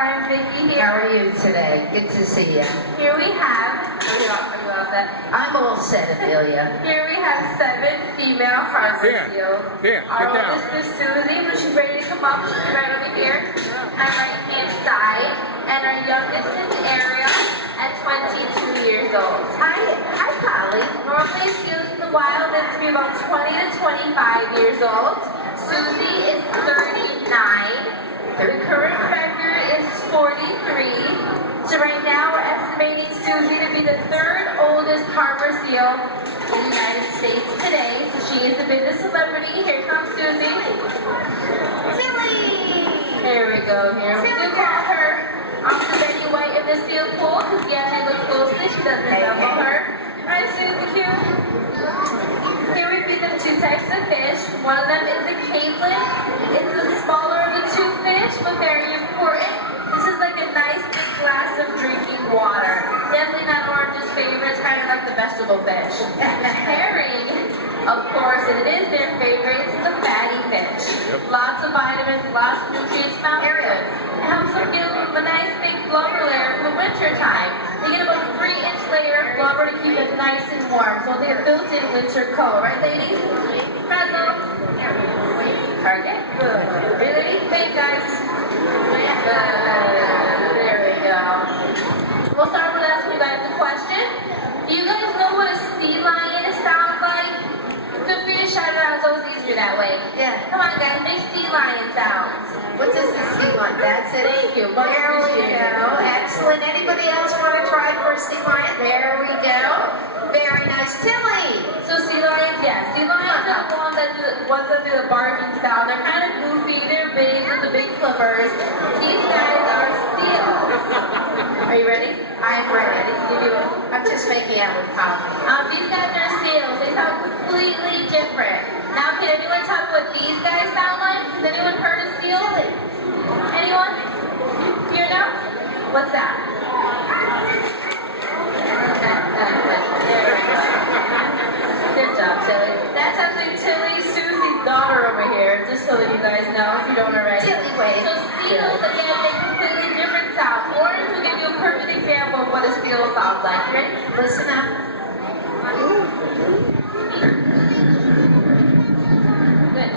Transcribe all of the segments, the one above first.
Farm, Vicky here. How are you today? Good to see you. Here we have, are you all set? I'm all set, Amelia. Here we have 7 female harbor seals. Here, Our get down. oldest is Susie, when she's ready to come up, she's right over here on our right hand side. And our youngest is Ariel at 22 years old. Hi, Polly. Normally seals in the wild live to be about 20 to 25 years old. Susie is 39. The current record is 43. So right now we're estimating Susie to be the 3rd oldest harbor seal in the United States today. So she is a bit of a celebrity. Here comes Susie. Silly. Here we go. Here we do call her the Betty White of the seal pool because yeah, she looks closely. She does resemble her. Alright, Susie, cute. Here we feed them 2 types of fish. One of them is a Caitlin. It's the smaller of the 2 fish, but very important. This is like a nice big glass of drinking water. Definitely not Orange's favorite. It's kind of like the vegetable fish. Herring, of course, and it is their favorite. It's the fatty fish. Lots of vitamins, lots of nutrients found in it. It helps them get a nice big blubber layer for the winter time. They get about a 3-inch layer of blubber to keep it nice and warm. So they have built-in winter coat, right, ladies? Pretzel. Target. Good. Really big, guys. Good. There we go. We'll start with asking you guys a question. Do you guys know what a sea lion sounds like? Feel free to shout it out. It's always easier that way. Yeah. Come on, guys. Make sea lion sounds. What does the sea lion? That's it. Thank you. Much There we appreciated. go. Excellent. Anybody else want to try for a sea lion? There we go. Very nice. Tilly. So sea lions, yeah. Sea lions are the ones that do the barking style. They're kind of goofy. They're big with the big flippers. These guys are seals. Are you ready? I'm ready. Give you a I'm just making out with Polly. These guys are seals. They sound completely different. Now, can anyone tell me what these guys sound like? Has anyone heard of seals? Anyone? You know? What's that? Good job, Tilly. That's actually Tilly, Susie's daughter over here, just so that you guys know if you don't already. Tilly, wait. So seals, again, they completely different sound. Orange will give you a perfect example of what a seal sounds like. Ready? Listen up. Good.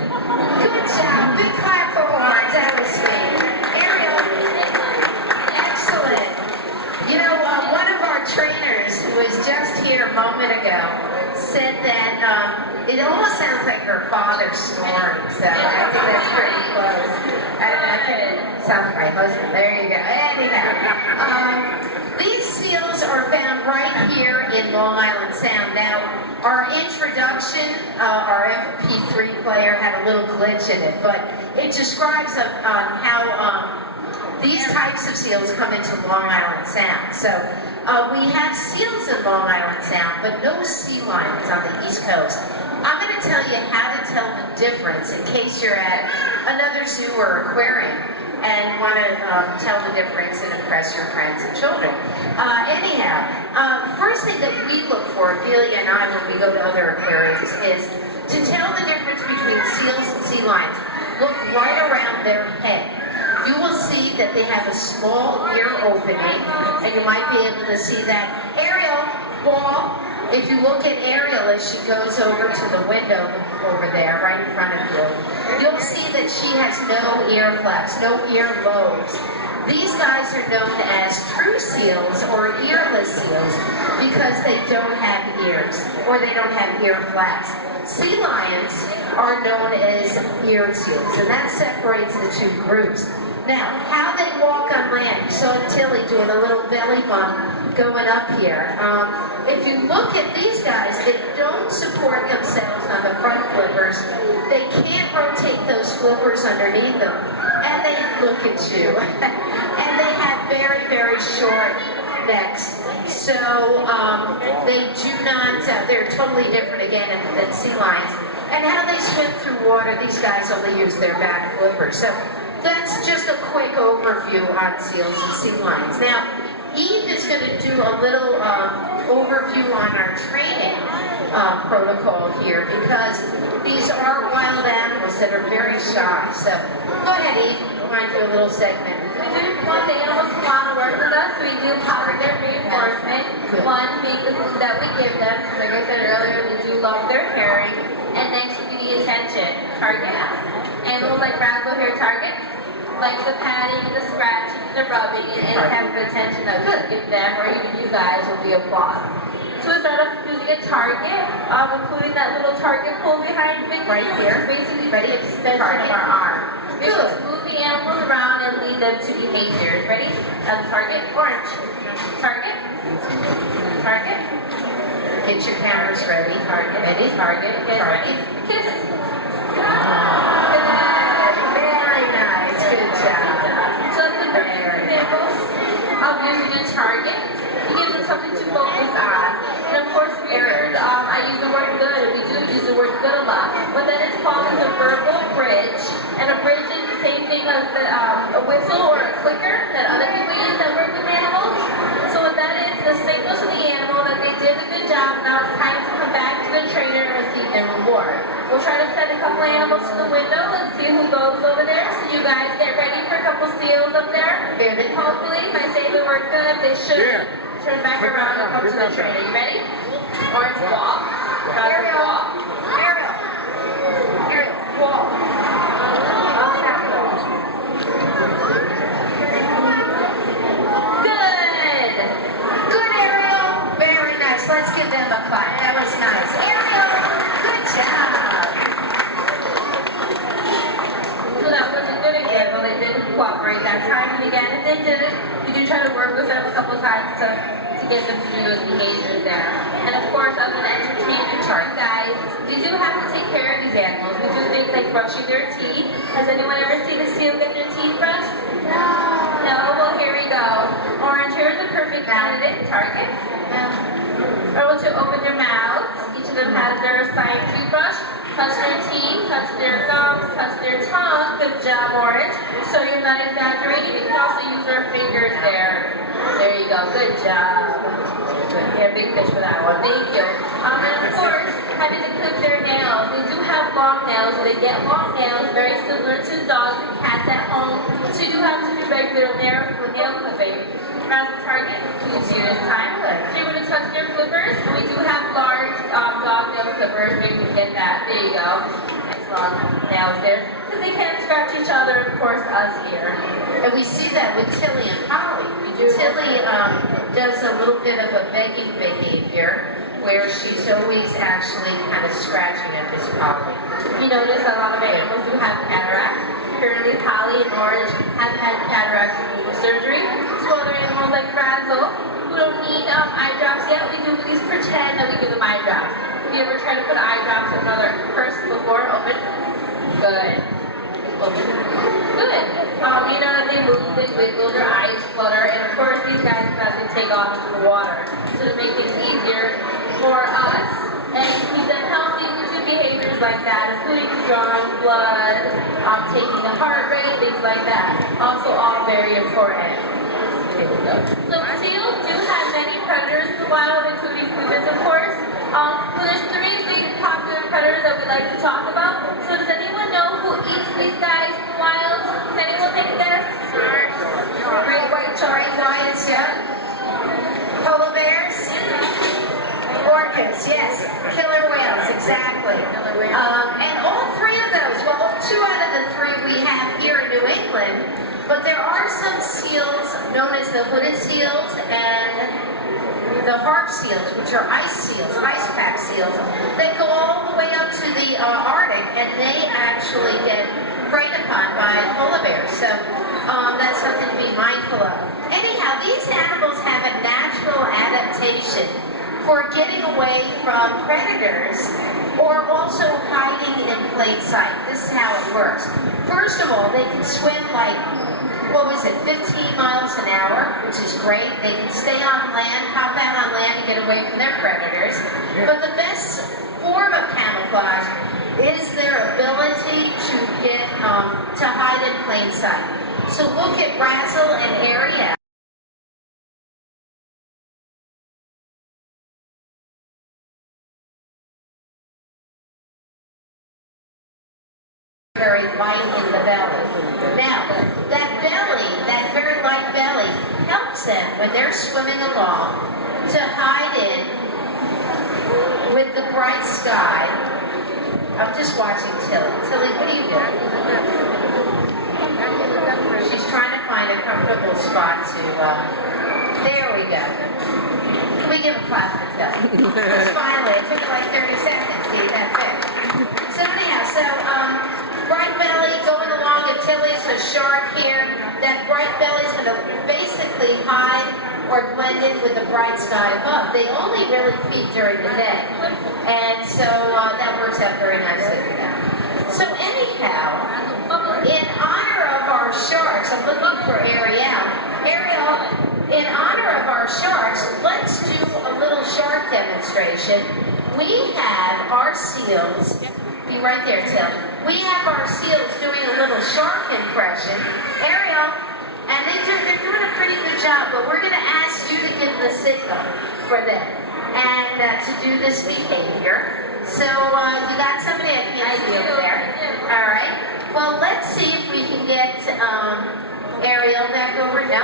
Good job. Big clap for Orange. That was sweet. Ariel. Excellent. You know, one of our trainers who was just here a moment ago said that it almost sounds like her father snoring. So I think that's pretty close. Sounds like my husband. There you go. Anyhow, these seals are found right here in Long Island Sound. Now, our introduction, our MP3 player had a little glitch in it, but it describes how these types of seals come into Long Island Sound. So we have seals in Long Island Sound, but no sea lions on the East Coast. I'm going to tell you how to tell the difference in case you're at another zoo or aquarium and want to tell the difference and impress your friends and children. First thing that we look for, Amelia and I, when we go to other aquariums, is to tell the difference between seals and sea lions. Look right around their head. You will see that they have a small ear opening, and you might be able to see that. Ariel, Paul, if you look at Ariel as she goes over to the window over there, right in front of you, you'll see that she has no ear flaps, no ear lobes. These guys are known as true seals or earless seals because they don't have ears or they don't have ear flaps. Sea lions are known as eared seals, and that separates the 2 groups. Now, how they walk on land, you saw Tilly doing a little belly bump going up here. If you look at these guys, they don't support themselves on the front flippers. They can't rotate those flippers underneath them. And they look at you. And they have very, very short necks. So they do not, they're totally different again than sea lions. And how they swim through water, these guys only use their back flippers. So that's just a quick overview on seals and sea lions. Now, Eve is going to do a little overview on our training protocol here because these are wild animals that are very shy. So go ahead, Eve. You want to do a little segment? we want the animals to want to work with us, so we do positive reinforcement. One, make the food that we give them, because like I said earlier, we do love their caring. And next would be the attention. Target. Animals like Razzle here, target. Like the patting, the scratching, the rubbing, and any type of attention that we give them, or even you guys, will be applause. So we start off using a target, including that little target pull behind Vicky. Right here. Basically, Ready? the extension Target. of our arm. Good. Just move the animals around and lead them to behaviors. Ready? Target, orange. Target. Target. Get your cameras ready. Target. Ready? Target. Okay, ready? Target. Kiss. Very nice. Good job. So that's a perfect example of using a target to give them something to focus on. And of course, we heard I use the word good. We do use the word good a lot. But then it's called as a verbal bridge. And a bridge is the same thing as a whistle or a clicker that other people use that work with animals. So what that is, the signal to the animal that they did a good job. Now it's time to come back to the trainer and receive their reward. We'll try to send a couple animals to the window and see who goes over there. So you guys get ready for a couple seals up there. Here they come. Hopefully, if I say the word good, they should turn back around and come to the trainer. You ready? Orange walk. Ariel. Walk. Ariel. Ariel. Walk. Good. Good, Ariel. Very nice. Let's give them a clap. That was nice. Ariel, good job. So that was a good example. They didn't cooperate that time, and again, if they didn't, we do try to work with them a couple times to get them to do those behaviors there. And of course, as an entertainment chart, guys, we do have to take care of these animals. We do things like brushing their teeth. Has anyone ever seen a seal get their teeth brushed? No? Well, here we go. Orange, here is a perfect candidate. Target. Or to open their mouths. Each of them has their assigned toothbrush. Touch their teeth, touch their gums, touch their tongue. Good job, Orange. So you're not exaggerating. You can also use their fingers there. There you go. Good job. Yeah, big fish for that one. Thank you. And of course, having to clip their nails. They do have long nails. So they get long nails, very similar to dogs and cats at home. So you do have to do regular nail clipping. As a target, please see this time. So you're going to touch their clippers. And we do have large dog nail clippers. Maybe we can get that. There you go. Nice long nails there. Because they can't scratch each other, of course, us here. And we see that with Tilly and Polly. Tilly does a little bit of a begging behavior where she's always actually kind of scratching at this Polly. You notice a lot of animals do have cataract. Currently, Polly and Orange have had cataract removal surgery. So other animals like Razzle, who don't need eye drops yet, we do at least pretend that we give them eye drops. Have you ever tried to put eye drops in another person before? Open. Good. Open. Good. You know that they move, they wiggle, their eyes flutter, and of course these guys have to take off into the water. So to make things easier for us and keep them healthy, we do behaviors like that, including drawing blood, taking the heart rate, things like that. Also all very important. So seals do have many predators in the wild, including humans, of course. So there's three big popular predators that we like to talk about. So does anyone know who eats these guys in the wild? Can anyone take a guess? Great white shark. Lions, yeah. Polar bears. Orcas, yes. Killer whales, exactly. And all three of those, well, two out of the three we have here in New England, but there are some seals known as the hooded seals and the harp seals, which are ice seals, ice pack seals, that go all the way up to the Arctic, and they actually get preyed upon by polar bears. So that's something to be mindful of. Anyhow, these animals have a natural adaptation for getting away from predators or also hiding in plain sight. This is how it works. First of all, they can swim like, 15 miles an hour, which is great. They can stay on land, hop out on land and get away from their predators. But the best form of camouflage is their ability to get to hide in plain sight. So look at Razzle and Ariel. Very light in the belly. Now, that belly, that very light wants them, when they're swimming along, to hide in with the bright sky. I'm just watching Tilly. Tilly, what are you doing? She's trying to find a comfortable spot to, there we go. Can we give a clap for Tilly? Just finally, it took her like 30 seconds to get that fit. So anyhow, bright belly going along with Tilly's a shark here. That bright belly's going to basically hide or blend in with the bright sky above. They only really feed during the day. And so that works out very nicely for them. So anyhow, in honor of our sharks, I'm looking for Ariel. Ariel, in honor of our sharks, let's do a little shark demonstration. We have our seals, be right there, Tim. We have our seals doing a little shark impression. Ariel, and they're doing a pretty good job, but we're going to ask you to give the signal for them and to do this behavior. So you got somebody I can't see over there. All right. Well, let's see if we can get Ariel back over. No?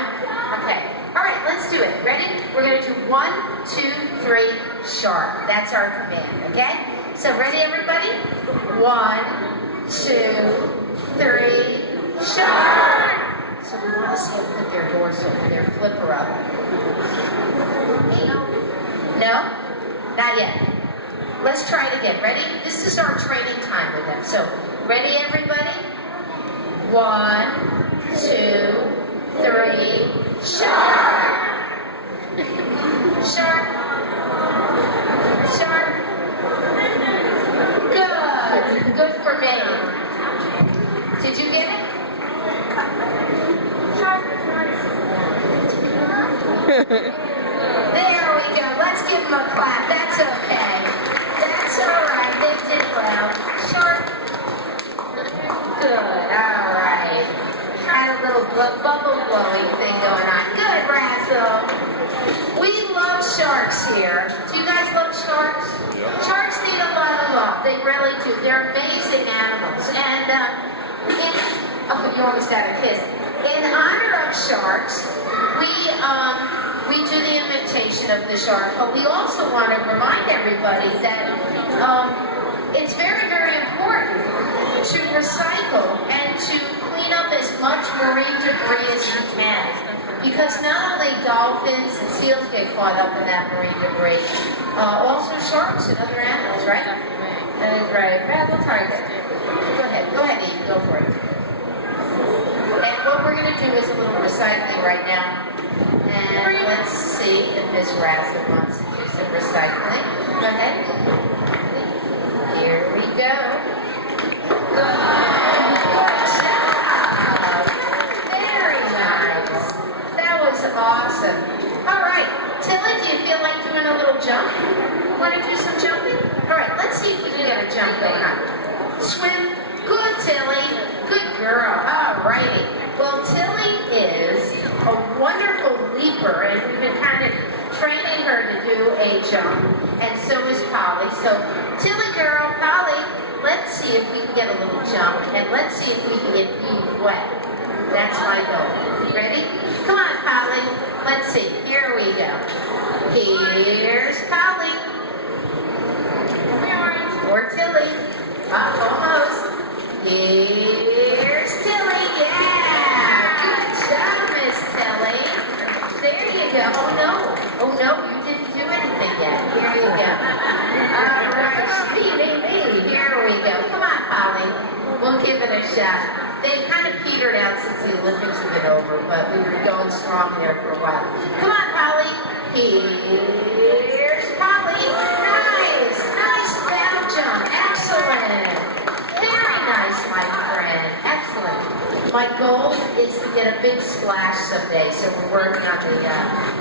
Okay. All right, let's do it. Ready? We're going to do 1, 2, 3, shark. That's our command, okay? So ready, everybody? 1, 2, 3, shark! So we want to see them put their dorsal and their flipper up. No? Not yet. Let's try it again. Ready? This is our training time with them. So, ready, everybody? 1, 2, 3, shark! Shark! Shark! Good! Good for me. Did you get it? Shark! There we go. Let's give them a clap. That's okay. That's all right. They did well. Shark. Good. All right. Had a little bubble blowing thing going on. Good, Razzle. We love sharks here. Do you guys love sharks? Sharks need a lot of love. They really do. They're amazing animals. And you almost got a kiss. In honor of sharks, we do the imitation of the shark, but we also want to remind everybody that it's very, very important to recycle and to clean up as much marine debris as you can. Because not only dolphins and seals get caught up in that marine debris, also sharks and other animals, right? That is right. Razzle tiger. Go ahead, Eve, go for it. And what we're going to do is a little recycling right now. And let's see if Miss Razzle wants to do some recycling. Go ahead. Here we go. Good job. Very nice. That was awesome. All right. Tilly, do you feel like doing a little jump? Want to do some jumping? All right. Let's see if we can get a jump going on. Swim. Good, Tilly. Good girl. All righty. Well, Tilly is a wonderful leaper, and we've been kind of training her to do a jump, and so is Polly. So, Tilly girl, Polly, let's see if we can get a little jump, and let's see if we can get Eve wet. That's my goal. Ready? Come on, Polly. Let's see. Here we go. Here's Polly. Or Tilly. Almost. Here's Tilly. Yeah. Good job, Miss Tilly. There you go. Oh no. Oh no, you didn't do anything yet. Here you go. All right. Here we go. Come on, Polly. We'll give it a shot. They kind of petered out since the Olympics have been over, but we were going strong there for a while. Come on, Polly. Here's Polly. Nice. Nice bow jump. Excellent. Very nice, my friend. Excellent. My goal is to get a big splash someday, so we're working on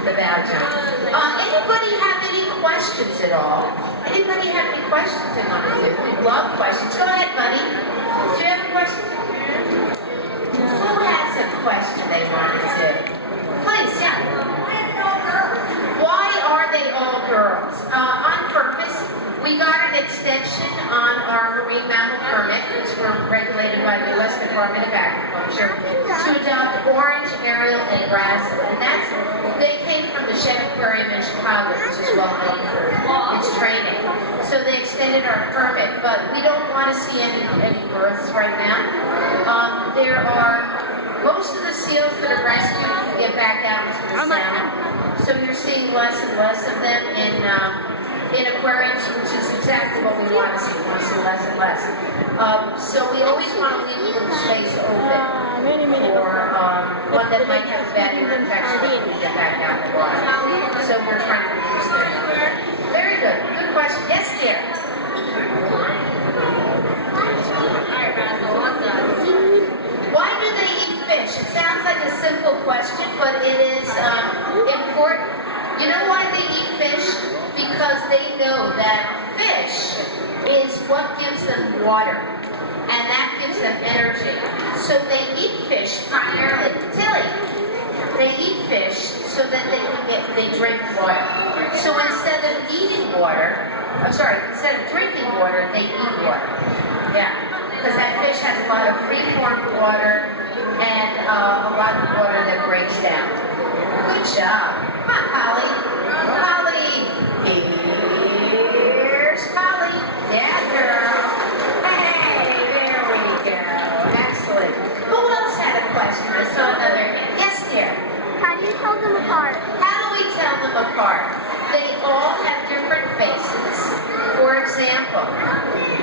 the bow jump. Anybody have any questions at all? Anybody have any questions they want to do? We love questions. Go ahead, buddy. Do you have a question? Who has a question they wanted to? Please, yeah. Why are they all girls? On purpose. We got an extension on our marine mammal permit, which we're regulated by the U.S. Department of Agriculture, to adopt Orange, Ariel, and Razzle. And that's watershed aquarium in Chicago, which is well known for its training. So they extended our permit, but we don't want to see any births right now. There are most of the seals that are rescued can get back out into the sound. So you're seeing less and less of them in aquariums, which is exactly what we want to see. We want to see less and less. So we always want to leave a little space open for one that might have a bad ear infection to get back out in the water. So we're trying to reduce their number. Very good. Good question. Yes, dear. Why do they eat fish? It sounds like a simple question, but it is important. You know why they eat fish? Because they know that fish is what gives them water, and that gives them energy. So they eat fish primarily. Tilly, they eat fish so that they drink water. So instead of drinking water, they eat water. Yeah, because that fish has a lot of free-formed water and a lot of water that breaks down. Good job. Come on, Polly. Polly. Here's Polly. Yeah, girl. Hey, there we go. Excellent. Who else had a question? I saw another hand. Yes, dear. How do you tell them apart? How do we tell them apart? They all have different faces. For example,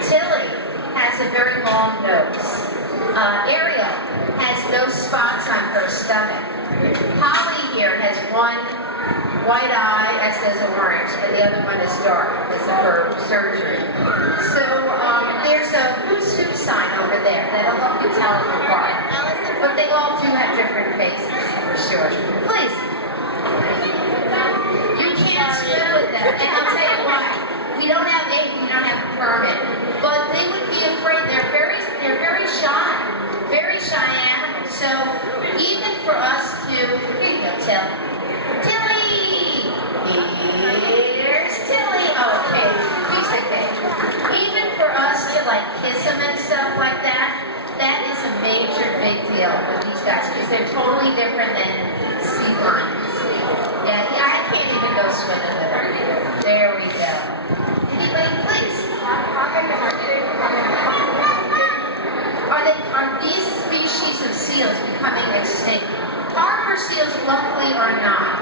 Tilly has a very long nose. Ariel has no spots on her stomach. Holly here has one white eye, as does Orange, and the other one is dark because of her surgery. So there's a who's who sign over there that'll help you tell them apart. But they all do have different faces, for sure. Please. You can't swim with them, and I'll tell you why. We don't have a permit, but they would be afraid. They're very shy animals. So even for us to, here you go, Tilly, here's Tilly. Oh, okay, he's okay. Even for us to like kiss them and stuff like that, that is a major big deal with these guys because they're totally different than sea lions. Yeah, I can't even go swimming with them. There we go. Anybody, please. Are these species of seals becoming extinct? Harbor seals, luckily, are not.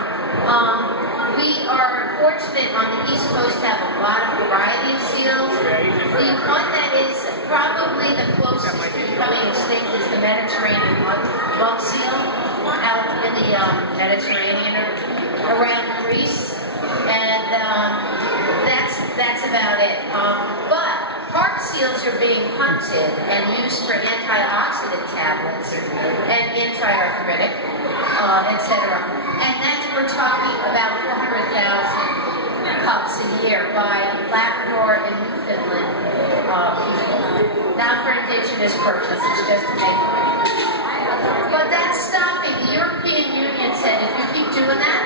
We are fortunate on the East Coast to have a lot of variety of seals. The one that is probably the closest to becoming extinct is the Mediterranean mug seal out in the Mediterranean around Greece, and that's about it. But harp seals are being hunted and used for antioxidant tablets and anti-arthritic, etc. And that's, we're talking about 400,000 pups a year by Labrador and Newfoundland people. Not for indigenous purposes, just to make money. But that's stopping. The European Union said if you keep doing that,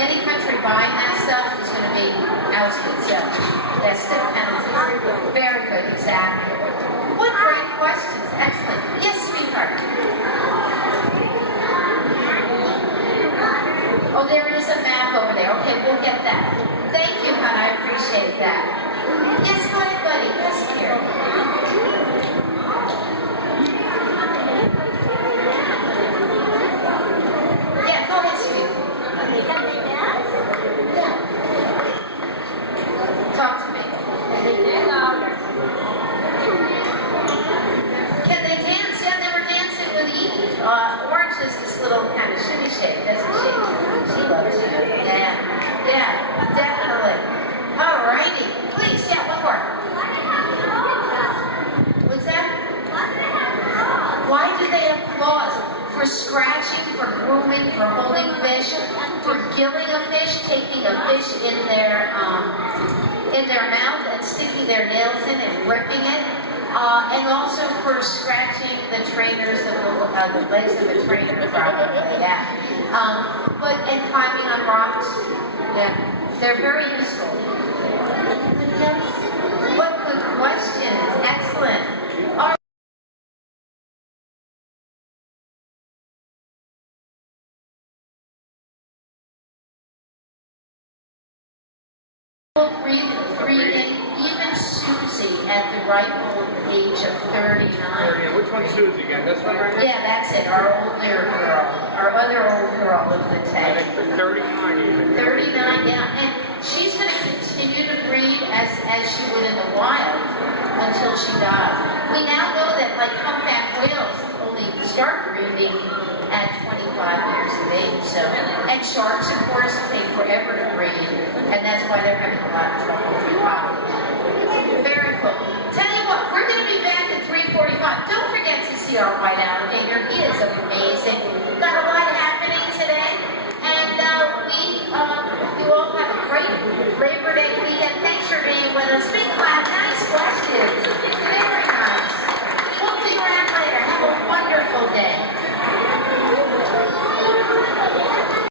any country buying that stuff is going to be ousted. So that's the penalty. Very good, exactly. What great questions. Excellent. Yes, sweetheart. Oh, there is a map over there. Okay, we'll get that. Thank you, hon. I appreciate that. Yes, go ahead, buddy. Yes, dear. Yeah, go ahead, sweetie. Talk to me. Can they dance? Yeah, they were dancing with Eve. Orange is this little kind of shimmy shake, doesn't she? She loves it. Yeah, definitely. All righty. Please, yeah, one more. What's that? Why do they have claws? For scratching, for grooming, for holding fish, for gilling a fish, taking a fish in their mouth and sticking their nails in and ripping it, and also for scratching the trainers of the legs of the trainer, probably, yeah. And climbing on rocks, yeah. They're very useful. What good questions! Excellent. All at the ripe old age of 39. Which one's Susie again? This one right here? Yeah, that's it, our older girl, our other old girl of the I tag. think 39 even. 39, yeah, and she's going to continue to breed as she would in the wild until she dies. We now know that like humpback whales only start breeding at 25 years of age. So, and sharks, of course, take forever to breed, and that's why they're having a lot of trouble with probably. Very cool. Tell you what, we're going to be back at 3:45. Don't forget to see our white alligator. He is amazing. Got a lot